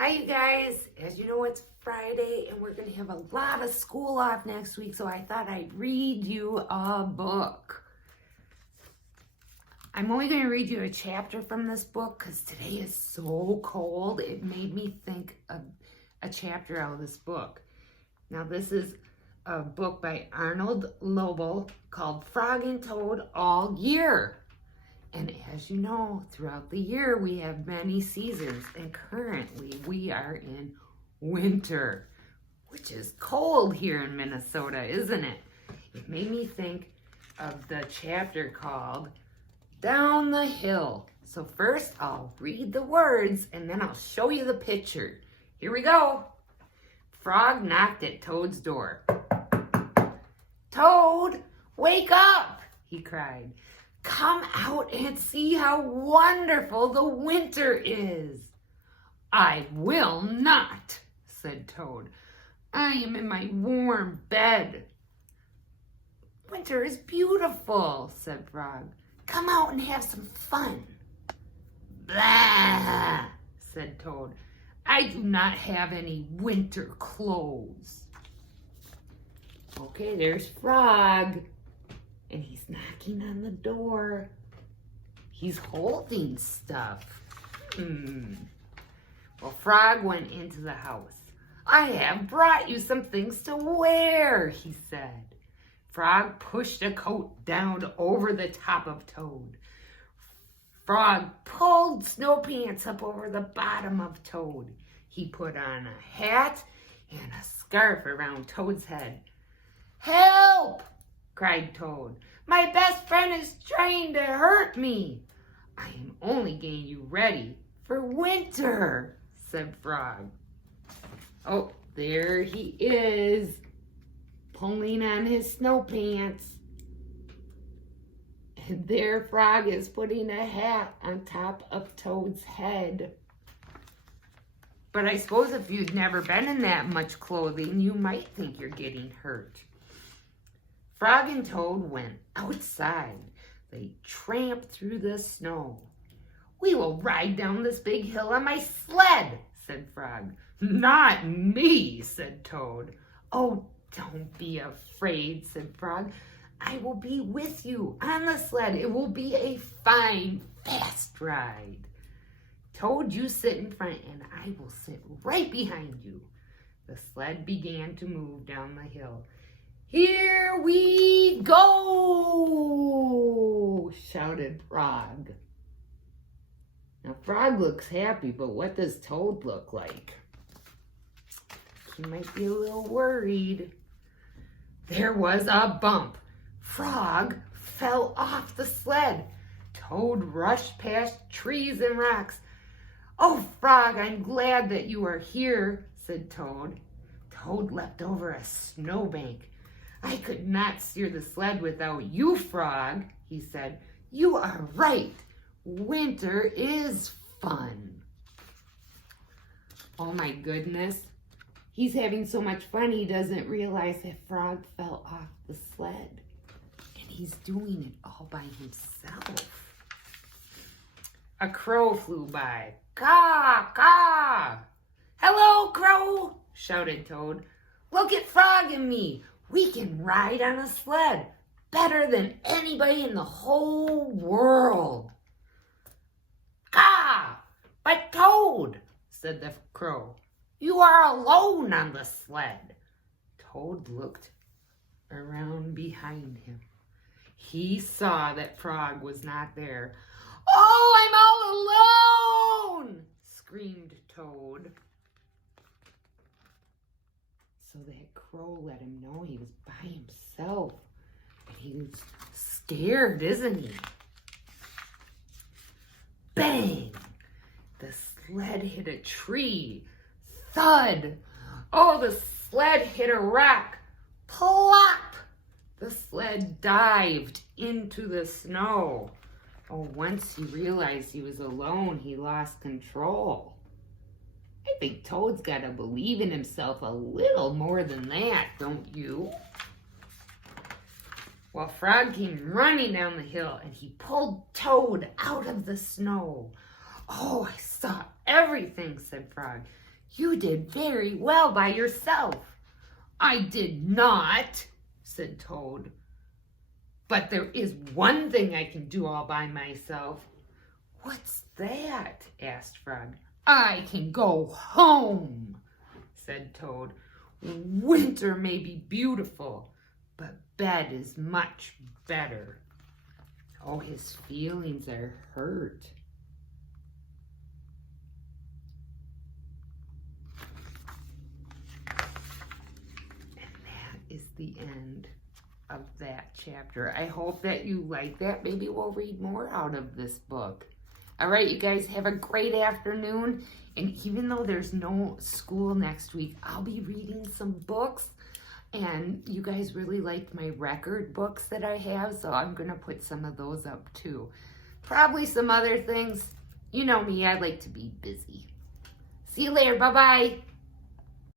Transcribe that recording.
Hi, you guys. As you know, it's Friday and we're going to have a lot of school off next week, so I thought I'd read you a book. I'm only going to read you a chapter from this book because today is so cold. It made me think of a chapter out of this book. Now, this is a book by Arnold Lobel called Frog and Toad All Year. And as you know, throughout the year, we have many seasons, and currently we are in winter, which is cold here in Minnesota, isn't it? It made me think of the chapter called Down the Hill. So first, I'll read the words, and then I'll show you the picture. Here we go. Frog knocked at Toad's door. "Toad, wake up!" he cried. "Come out and see how wonderful the winter is." "I will not," said Toad. "I am in my warm bed." "Winter is beautiful," said Frog. "Come out and have some fun." "Blah," said Toad. "I do not have any winter clothes." Okay, there's Frog. And he's knocking on the door. He's holding stuff. Well, Frog went into the house. "I have brought you some things to wear," he said. Frog pushed a coat down over the top of Toad. Frog pulled snow pants up over the bottom of Toad. He put on a hat and a scarf around Toad's head. "Help!" cried Toad. "My best friend is trying to hurt me." "I am only getting you ready for winter," said Frog. Oh, there he is, pulling on his snow pants. And there Frog is putting a hat on top of Toad's head. But I suppose if you've never been in that much clothing, you might think you're getting hurt. Frog and Toad went outside. They tramped through the snow. "We will ride down this big hill on my sled," said Frog. "Not me," said Toad. "Oh, don't be afraid," said Frog. "I will be with you on the sled. It will be a fine, fast ride." "Toad, you sit in front and I will sit right behind you." The sled began to move down the hill. "Here we go!" shouted Frog. Now, Frog looks happy, but what does Toad look like? He might be a little worried. There was a bump. Frog fell off the sled. Toad rushed past trees and rocks. "Oh, Frog, I'm glad that you are here," said Toad. Toad leapt over a snowbank. "I could not steer the sled without you, Frog," he said. "You are right. Winter is fun." Oh my goodness. He's having so much fun he doesn't realize that Frog fell off the sled. And he's doing it all by himself. A crow flew by. "Caw, caw!" "Hello, Crow!" shouted Toad. "Look at Frog and me. We can ride on a sled better than anybody in the whole world." "Caw! But Toad," said the crow, "you are alone on the sled." Toad looked around behind him. He saw that Frog was not there. "Oh, I'm all alone!" screamed Toad. So that crow let him know he was by himself. And he was scared, isn't he? Bang! The sled hit a tree. Thud! Oh, the sled hit a rock. Plop! The sled dived into the snow. Oh, once he realized he was alone, he lost control. I think Toad's got to believe in himself a little more than that, don't you? Well, Frog came running down the hill and he pulled Toad out of the snow. "Oh, I saw everything," said Frog. You did very well by yourself. I did not, said Toad. But there is one thing I can do all by myself. What's that? Asked Frog. I can go home, said Toad. Winter may be beautiful, but bed is much better. Oh, his feelings are hurt. And that is the end of that chapter. I hope that you like that. Maybe we'll read more out of this book. All right, you guys have a great afternoon. And even though there's no school next week, I'll be reading some books. And you guys really liked my record books that I have, so I'm going to put some of those up too. Probably some other things. You know me, I like to be busy. See you later. Bye-bye.